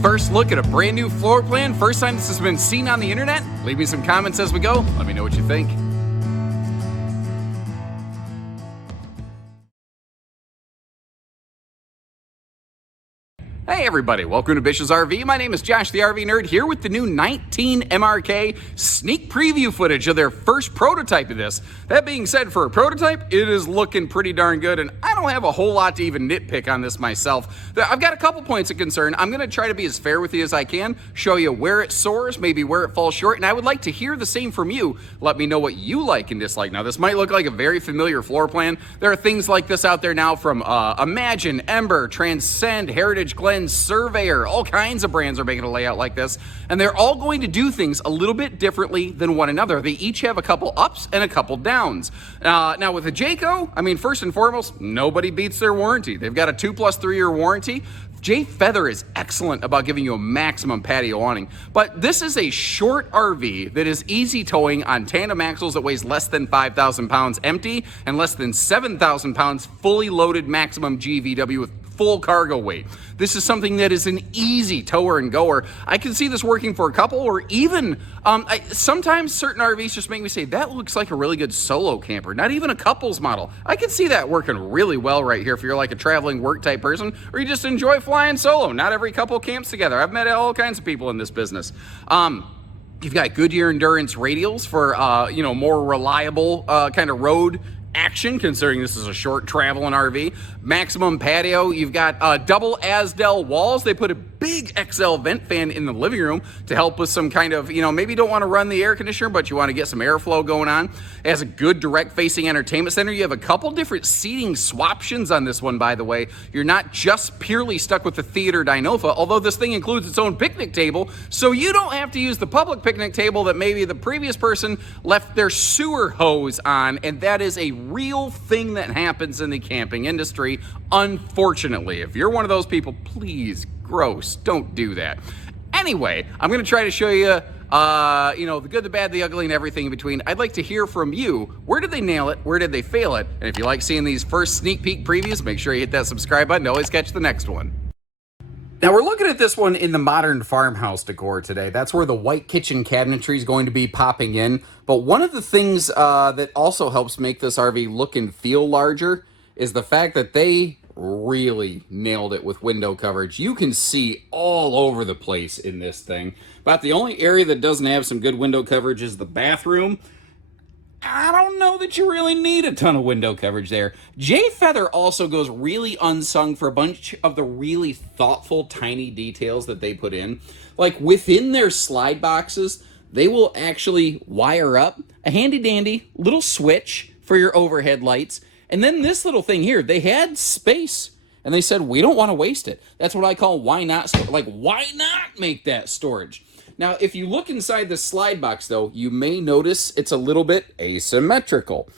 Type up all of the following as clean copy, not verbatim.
first look at a brand new floor plan? First time this has been seen on the internet? Leave me some comments as we go. Let me know what you think. Hey everybody, welcome to Bish's RV. My name is Josh the RV Nerd here with the new 19 MRK sneak preview footage of their first prototype of this. That being said, for a prototype, it is looking pretty darn good, and I don't have a whole lot to even nitpick on this myself. I've got a couple points of concern. I'm going to try to be as fair with you as I can, show you where it soars, maybe where it falls short, and I would like to hear the same from you. Let me know what you like and dislike. Now, this might look like a very familiar floor plan. There are things like this out there now from Imagine, Ember, Transcend, Heritage Glen, Surveyor, all kinds of brands are making a layout like this, and they're all going to do things a little bit differently than one another. They each have a couple ups and a couple downs. Now with the Jayco, I mean, first and foremost, nobody beats their warranty. They've got a 2+3 year warranty. Jay Feather is excellent about giving you a maximum patio awning, but this is a short RV that is easy towing on tandem axles that weighs less than 5,000 pounds empty and less than 7,000 pounds fully loaded maximum GVW with full cargo weight. This is something that is an easy tower and goer. I can see this working for a couple, or even sometimes certain RVs just make me say, that looks like a really good solo camper, not even a couples model. I can see that working really well right here if you're like a traveling work type person, or you just enjoy flying solo. Not every couple camps together. I've met all kinds of people in this business. You've got Goodyear Endurance radials for more reliable kind of road action, considering this is a short traveling RV. Maximum patio. You've got double Asdel walls. They put a big XL vent fan in the living room to help with some kind of, maybe you don't want to run the air conditioner, but you want to get some airflow going on. It has a good direct facing entertainment center. You have a couple different seating swaptions on this one, by the way. You're not just purely stuck with the theater Dinofa, although this thing includes its own picnic table, so you don't have to use the public picnic table that maybe the previous person left their sewer hose on, and that is a real thing that happens in the camping industry, unfortunately. If you're one of those people, please, gross, don't do that. Anyway, I'm going to try to show you, the good, the bad, the ugly, and everything in between. I'd like to hear from you. Where did they nail it? Where did they fail it? And if you like seeing these first sneak peek previews, make sure you hit that subscribe button to always catch the next one. Now we're looking at this one in the modern farmhouse decor today. That's where the white kitchen cabinetry is going to be popping in. But one of the things that also helps make this RV look and feel larger is the fact that they really nailed it with window coverage. You can see all over the place in this thing. About the only area that doesn't have some good window coverage is the bathroom. I don't know that you really need a ton of window coverage there. Jay Feather also goes really unsung for a bunch of the really thoughtful, tiny details that they put in. Like within their slide boxes, they will actually wire up a handy-dandy little switch for your overhead lights. And then this little thing here, they had space. And they said, we don't want to waste it. That's what I call why not? Why not make that storage? Now, if you look inside the slide box, though, you may notice it's a little bit asymmetrical.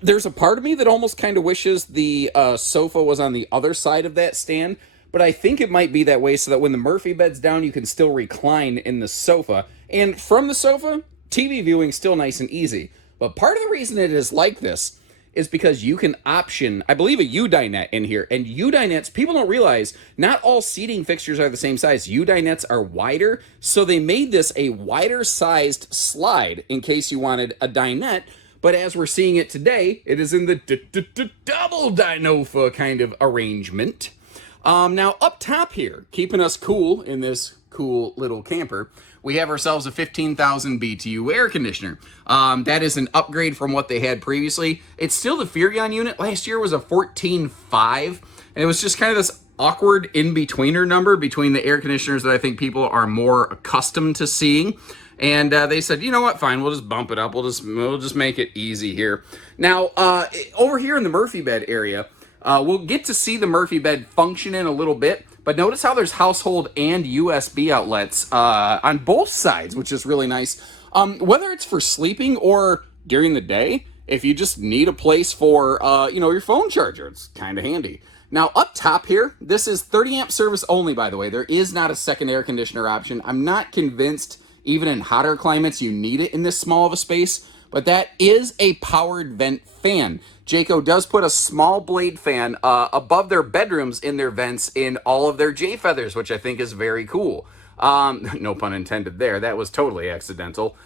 There's a part of me that almost kind of wishes the sofa was on the other side of that stand, but I think it might be that way so that when the Murphy bed's down, you can still recline in the sofa. And from the sofa, TV viewing's still nice and easy. But part of the reason it is like this is because you can option, I believe, a U-dinette in here. And U-dinettes, people don't realize, not all seating fixtures are the same size. U-dinettes are wider, so they made this a wider-sized slide in case you wanted a dinette. But as we're seeing it today, it is in the double Dinofa kind of arrangement. Now, up top here, keeping us cool in this cool little camper, we have ourselves a 15,000 BTU air conditioner. That is an upgrade from what they had previously. It's still the Furrion unit. Last year was a 14.5, and it was just kind of this awkward in-betweener number between the air conditioners that I think people are more accustomed to seeing. And they said, you know what, fine, we'll just bump it up. We'll just make it easy here. Now, over here in the Murphy bed area, we'll get to see the Murphy bed function in a little bit. But notice how there's household and USB outlets on both sides, which is really nice. Whether it's for sleeping or during the day, if you just need a place for, your phone charger, it's kind of handy. Now, up top here, this is 30 amp service only, by the way. There is not a second air conditioner option. I'm not convinced, even in hotter climates, you need it in this small of a space. but that is a powered vent fan. Jayco does put a small blade fan above their bedrooms in their vents in all of their J feathers, which I think is very cool. No pun intended there. That was totally accidental.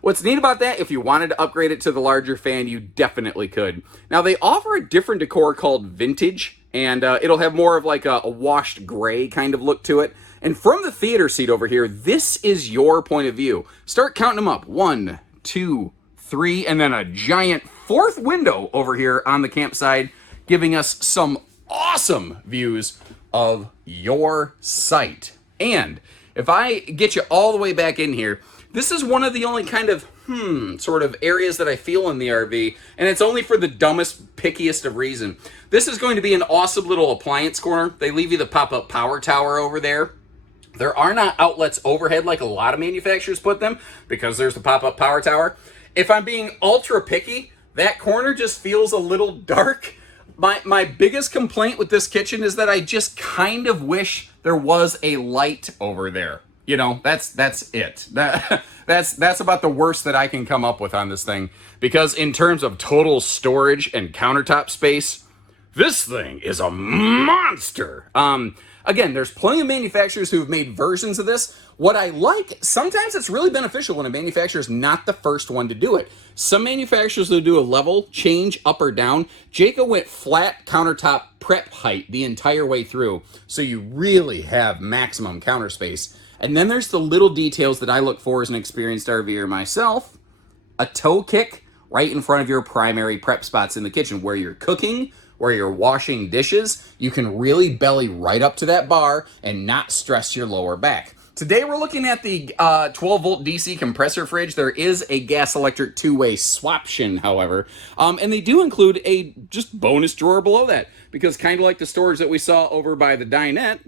What's neat about that, if you wanted to upgrade it to the larger fan, you definitely could. Now, they offer a different decor called Vintage, and it'll have more of like a washed gray kind of look to it. And from the theater seat over here, this is your point of view. Start counting them up. 1, 2, 3, and then a giant 4th window over here on the campsite, giving us some awesome views of your site. And if I get you all the way back in here, this is one of the only kind of, sort of areas that I feel in the RV, and it's only for the dumbest, pickiest of reason. This is going to be an awesome little appliance corner. They leave you the pop-up power tower over there. There are not outlets overhead like a lot of manufacturers put them, because there's the pop-up power tower. If I'm being ultra picky, that corner just feels a little dark. My biggest complaint with this kitchen is that I just kind of wish there was a light over there. You know, that's it. That's about the worst that I can come up with on this thing. Because in terms of total storage and countertop space, this thing is a monster. Again, there's plenty of manufacturers who've made versions of this. What I like, sometimes it's really beneficial when a manufacturer's not the first one to do it. Some manufacturers will do a level change up or down. Jayco went flat countertop prep height the entire way through, so you really have maximum counter space. And then there's the little details that I look for as an experienced RVer myself. A toe kick right in front of your primary prep spots in the kitchen where you're cooking, where you're washing dishes. You can really belly right up to that bar and not stress your lower back. Today we're looking at the 12-volt DC compressor fridge. There is a gas-electric two-way swaption, however. And they do include a just bonus drawer below that. Because kind of like the storage that we saw over by the dinette,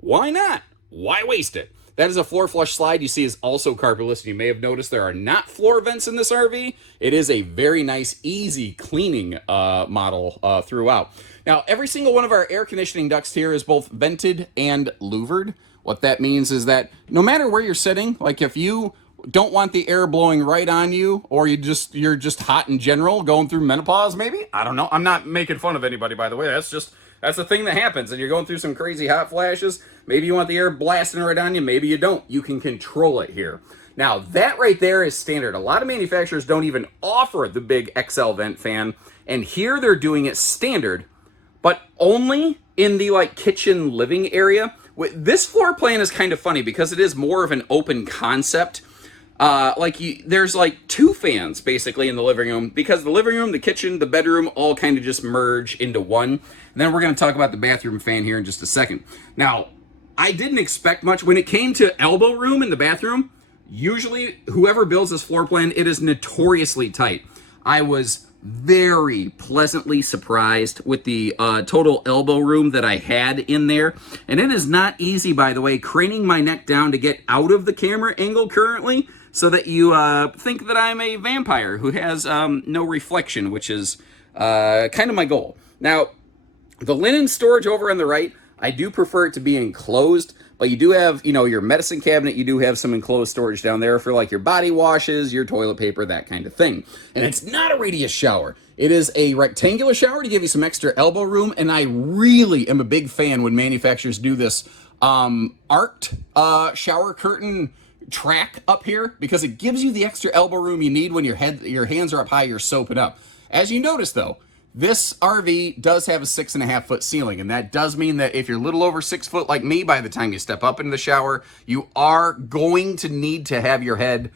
why not? Why waste it? That is a floor flush slide you see is also carpetless. You may have noticed there are not floor vents in this RV. It is a very nice, easy cleaning model throughout. Now, every single one of our air conditioning ducts here is both vented and louvered. What that means is that no matter where you're sitting, like if you don't want the air blowing right on you, or you're just hot in general, going through menopause maybe? I don't know. I'm not making fun of anybody, by the way. That's the thing that happens, and you're going through some crazy hot flashes. Maybe you want the air blasting right on you, maybe you don't. You can control it here. Now, that right there is standard. A lot of manufacturers don't even offer the big XL vent fan, and here they're doing it standard, but only in the like kitchen living area. This floor plan is kind of funny because it is more of an open concept. There's like 2 fans basically in the living room, because the living room, the kitchen, the bedroom all kind of just merge into one. And then we're going to talk about the bathroom fan here in just a second. Now, I didn't expect much when it came to elbow room in the bathroom. Usually, whoever builds this floor plan, it is notoriously tight. I was very pleasantly surprised with the total elbow room that I had in there. And it is not easy, by the way, craning my neck down to get out of the camera angle currently, so that you think that I'm a vampire who has no reflection, which is kind of my goal. Now, the linen storage over on the right, I do prefer it to be enclosed, but you do have, your medicine cabinet, you do have some enclosed storage down there for like your body washes, your toilet paper, that kind of thing. And it's not a radius shower. It is a rectangular shower to give you some extra elbow room, and I really am a big fan when manufacturers do this arced shower curtain track up here, because it gives you the extra elbow room you need when your hands are up high, you're soaping up. As you notice though, this RV does have a 6.5 foot ceiling, and that does mean that if you're a little over 6 foot like me, by the time you step up into the shower, you are going to need to have your head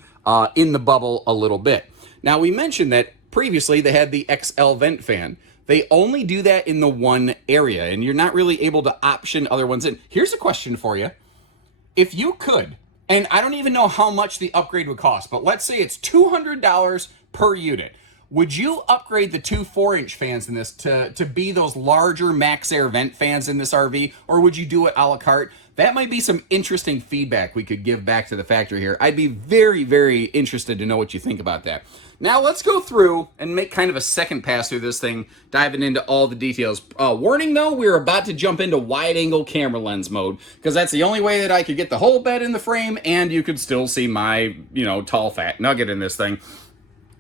in the bubble a little bit. Now, we mentioned that previously they had the XL vent fan. They only do that in the one area, and you're not really able to option other ones in. Here's a question for you. If you could, and I don't even know how much the upgrade would cost, but let's say it's $200 per unit. Would you upgrade the 2 4-inch fans in this to be those larger max air vent fans in this RV, or would you do it a la carte? That might be some interesting feedback we could give back to the factory here. I'd be very, very interested to know what you think about that. Now let's go through and make kind of a second pass through this thing, diving into all the details. Warning though, we're about to jump into wide angle camera lens mode, because that's the only way that I could get the whole bed in the frame and you could still see my, tall fat nugget in this thing.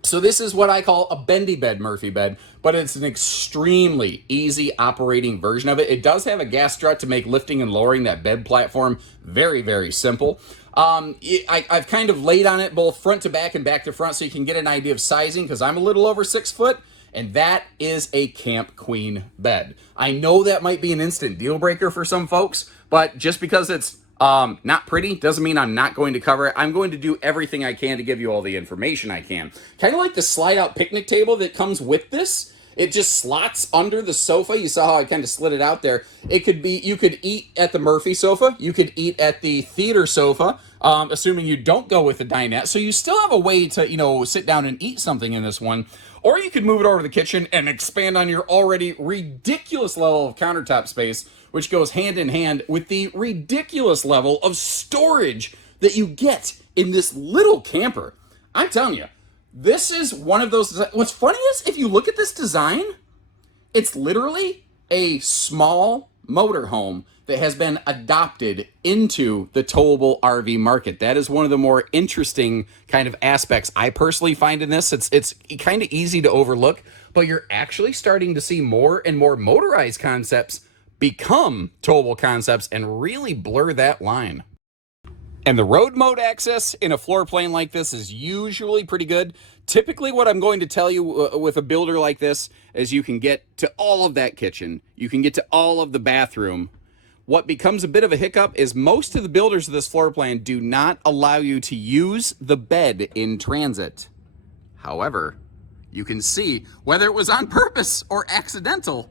So this is what I call a bendy bed Murphy bed, but it's an extremely easy operating version of it. It does have a gas strut to make lifting and lowering that bed platform very, very simple. I've kind of laid on it both front to back and back to front so you can get an idea of sizing, because I'm a little over 6 foot, and that is a Camp Queen bed. I know that might be an instant deal breaker for some folks, but just because it's not pretty doesn't mean I'm not going to cover it. I'm going to do everything I can to give you all the information I can. Kind of like the slide out picnic table that comes with this. It just slots under the sofa. You saw how I kind of slid it out there. It could be, you could eat at the Murphy sofa. You could eat at the theater sofa, assuming you don't go with the dinette. So you still have a way to, you know, sit down and eat something in this one. Or you could move it over to the kitchen and expand on your already ridiculous level of countertop space, which goes hand in hand with the ridiculous level of storage that you get in this little camper. I'm telling you, this is one of those. What's funny is, if you look at this design, it's literally a small motorhome that has been adopted into the towable RV market. That is one of the more interesting kind of aspects I personally find in this. It's kind of easy to overlook, but you're actually starting to see more and more motorized concepts become towable concepts and really blur that line. And the road mode access in a floor plan like this is usually pretty good. Typically what I'm going to tell you with a builder like this is you can get to all of that kitchen. You can get to all of the bathroom. What becomes a bit of a hiccup is most of the builders of this floor plan do not allow you to use the bed in transit. However, you can see, whether it was on purpose or accidental,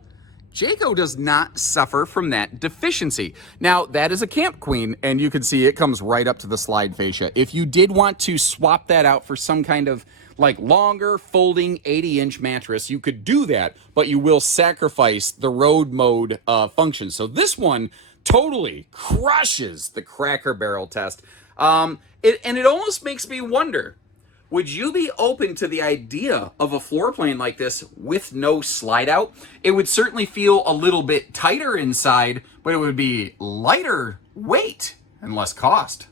Jayco does not suffer from that deficiency. Now, that is a Camp Queen, and you can see it comes right up to the slide fascia. If you did want to swap that out for some kind of like longer folding 80-inch mattress, you could do that, but you will sacrifice the road mode function. So this one totally crushes the Cracker Barrel test. And it almost makes me wonder, would you be open to the idea of a floor plan like this with no slide out? It would certainly feel a little bit tighter inside, but it would be lighter weight and less cost.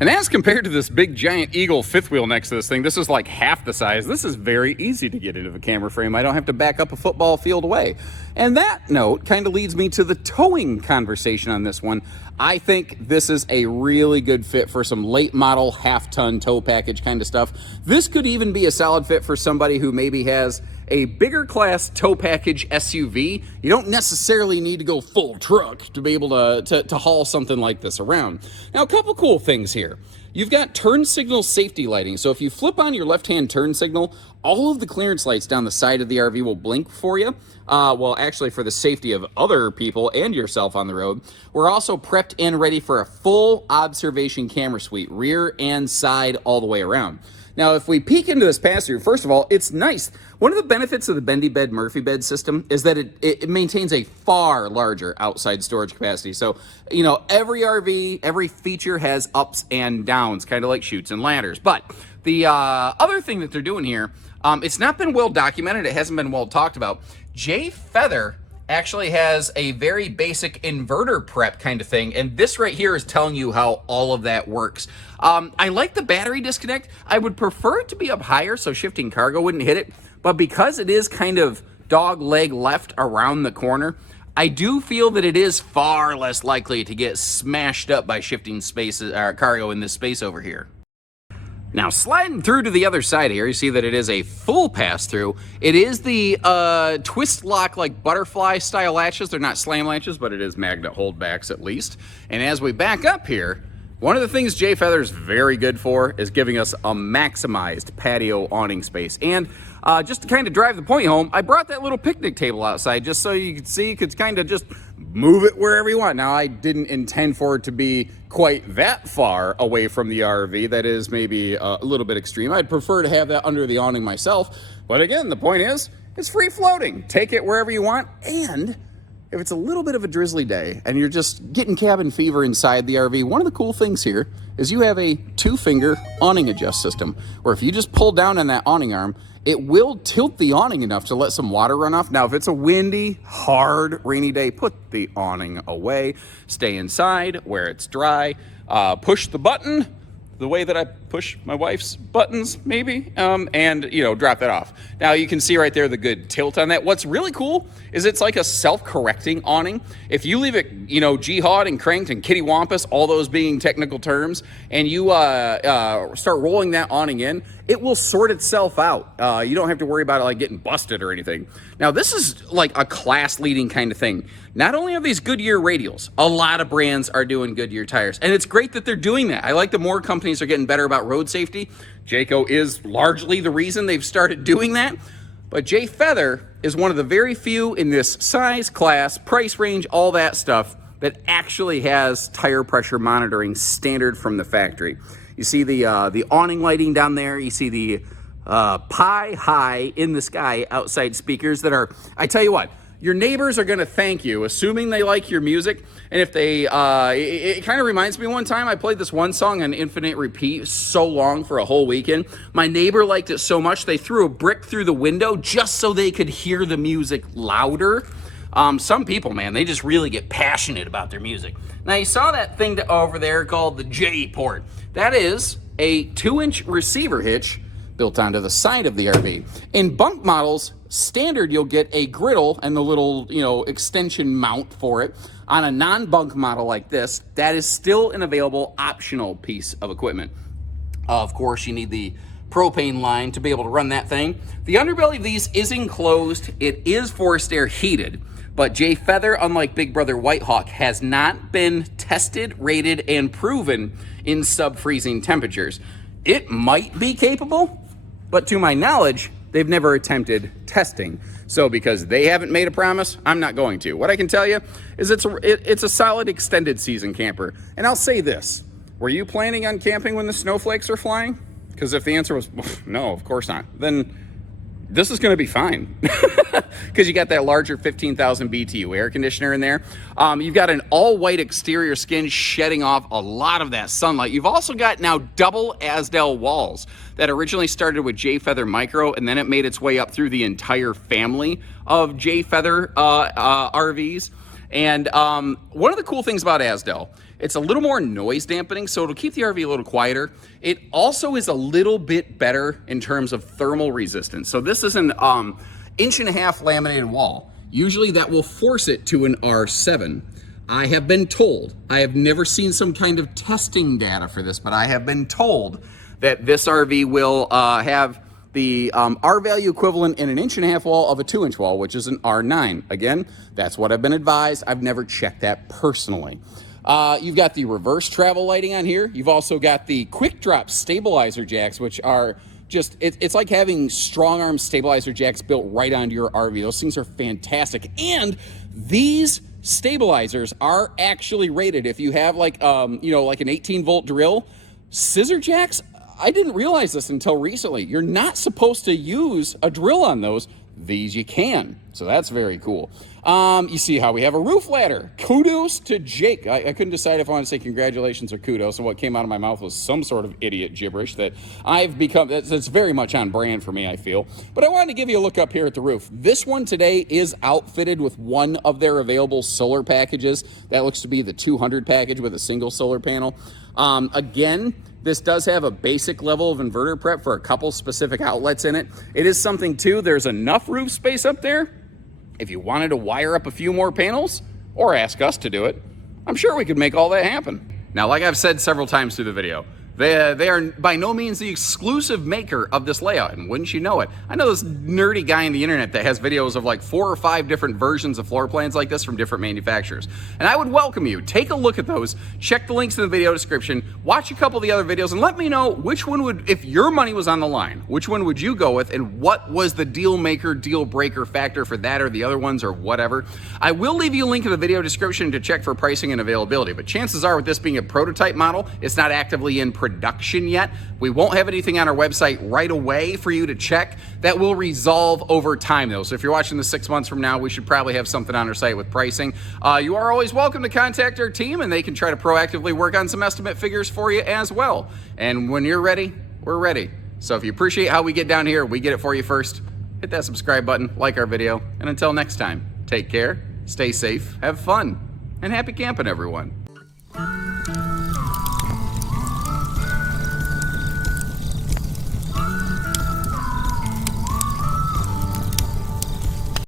And as compared to this big giant Eagle fifth wheel next to this thing, this is like half the size. This is very easy to get into the camera frame. I don't have to back up a football field away. And that note kind of leads me to the towing conversation on this one. I think this is a really good fit for some late model half-ton tow package kind of stuff. This could even be a solid fit for somebody who maybe has a bigger class tow package SUV. You don't necessarily need to go full truck to be able to haul something like this around. Now, a couple cool things here. You've got turn signal safety lighting. So if you flip on your left-hand turn signal, all of the clearance lights down the side of the RV will blink for you. Well, actually for the safety of other people and yourself on the road. We're also prepped and ready for a full observation camera suite, rear and side all the way around. Now, if we peek into this pass-through, first of all, it's nice. One of the benefits of the bendy bed Murphy bed system is that it maintains a far larger outside storage capacity. So, you know, every RV, every feature has ups and downs, kind of like chutes and ladders. But the other thing that they're doing here, it's not been well documented. It hasn't been well talked about. Jay Feather actually has a very basic inverter prep kind of thing, and this right here is telling you how all of that works. I like the battery disconnect. I would prefer it to be up higher so shifting cargo wouldn't hit it, but because it is kind of dog leg left around the corner, I do feel that it is far less likely to get smashed up by shifting spaces or cargo in this space over here. Now, sliding through to the other side here, you see that it is a full pass-through. It is the twist lock, like butterfly style latches. They're not slam latches, but it is magnet holdbacks at least. And as we back up here, one of the things Jay Feather's very good for is giving us a maximized patio awning space. And just to kind of drive the point home, I brought that little picnic table outside just so you could see, you could kind of just move it wherever you want. Now, I didn't intend for it to be quite that far away from the RV. That is maybe a little bit extreme. I'd prefer to have that under the awning myself. But again, the point is, it's free floating. Take it wherever you want. And if it's a little bit of a drizzly day and you're just getting cabin fever inside the RV, one of the cool things here is you have a 2-finger awning adjust system, where if you just pull down on that awning arm, it will tilt the awning enough to let some water run off. Now, if it's a windy, hard, rainy day, put the awning away, stay inside where it's dry, push the button, the way that I push my wife's buttons, maybe, and, you know, drop that off. Now, you can see right there the good tilt on that. What's really cool is it's like a self-correcting awning. If you leave it, you know, jihad and cranked and kitty wampus, all those being technical terms, and you start rolling that awning in, it will sort itself out. You don't have to worry about it like getting busted or anything. Now, this is like a class-leading kind of thing. Not only are these Goodyear radials, a lot of brands are doing Goodyear tires, and it's great that they're doing that. I like that more companies are getting better about road safety. Jayco is largely the reason they've started doing that, but Jay Feather is one of the very few in this size, class, price range, all that stuff that actually has tire pressure monitoring standard from the factory. You see the awning lighting down there. You see the pie high in the sky outside speakers that are, I tell you what, your neighbors are going to thank you, assuming they like your music. And if they, it kind of reminds me one time I played this one song on infinite repeat so long for a whole weekend. My neighbor liked it so much they threw a brick through the window just so they could hear the music louder. Some people, man, they just really get passionate about their music. Now, you saw that thing over there called the J port. That is a 2-inch receiver hitch built onto the side of the RV. In bunk models, standard, you'll get a griddle and the little, you know, extension mount for it. On a non-bunk model like this, that is still an available optional piece of equipment. Of course, you need the propane line to be able to run that thing. The underbelly of these is enclosed. It is forced air heated, but Jay Feather, unlike Big Brother Whitehawk, has not been tested, rated, and proven in sub-freezing temperatures. It might be capable, but to my knowledge, they've never attempted testing. So because they haven't made a promise, I'm not going to. What I can tell you is it's a solid extended season camper. And I'll say this, were you planning on camping when the snowflakes are flying? Because if the answer was no, of course not, then this is going to be fine. Because you got that larger 15,000 BTU air conditioner in there. You've got an all-white exterior skin shedding off a lot of that sunlight. You've also got now double Asdel walls that originally started with Jay Feather Micro, and then it made its way up through the entire family of Jay Feather RVs. And one of the cool things about Asdel, it's a little more noise dampening, so it'll keep the RV a little quieter. It also is a little bit better in terms of thermal resistance. So this is an 1.5 inch laminated wall. Usually that will force it to an R7. I have been told, I have never seen some kind of testing data for this, but I have been told that this RV will have the R value equivalent in an 1.5 inch wall of a 2-inch wall, which is an R9. Again, that's what I've been advised. I've never checked that personally. You've got the reverse travel lighting on here. You've also got the quick drop stabilizer jacks, which are just, it's like having strong arm stabilizer jacks built right onto your RV. Those things are fantastic. And these stabilizers are actually rated. If you have like, you know, like an 18-volt drill, scissor jacks, I didn't realize this until recently. You're not supposed to use a drill on those. These you can. So that's very cool. You see how we have a roof ladder. Kudos to Jake. I couldn't decide if I want to say congratulations or kudos, and what came out of my mouth was some sort of idiot gibberish that I've become, that's very much on brand for me, I feel. But I wanted to give you a look up here at the roof. This one today is outfitted with one of their available solar packages. That looks to be the 200 package with a single solar panel. Again, this does have a basic level of inverter prep for a couple specific outlets in it. It is something too, there's enough roof space up there. If you wanted to wire up a few more panels or ask us to do it, I'm sure we could make all that happen. Now, like I've said several times through the video, they are by no means the exclusive maker of this layout, and wouldn't you know it, I know this nerdy guy on the internet that has videos of like 4 or 5 different versions of floor plans like this from different manufacturers. And I would welcome you, take a look at those, check the links in the video description, watch a couple of the other videos, and let me know which one would, if your money was on the line, which one would you go with, and what was the deal maker, deal breaker factor for that or the other ones or whatever. I will leave you a link in the video description to check for pricing and availability, but chances are with this being a prototype model, it's not actively in production yet. We won't have anything on our website right away for you to check. That will resolve over time though. So if you're watching this 6 months from now, we should probably have something on our site with pricing. You are always welcome to contact our team and they can try to proactively work on some estimate figures for you as well. And when you're ready, we're ready. So if you appreciate how we get down here, we get it for you first. Hit that subscribe button, like our video, and until next time, take care, stay safe, have fun, and happy camping, everyone.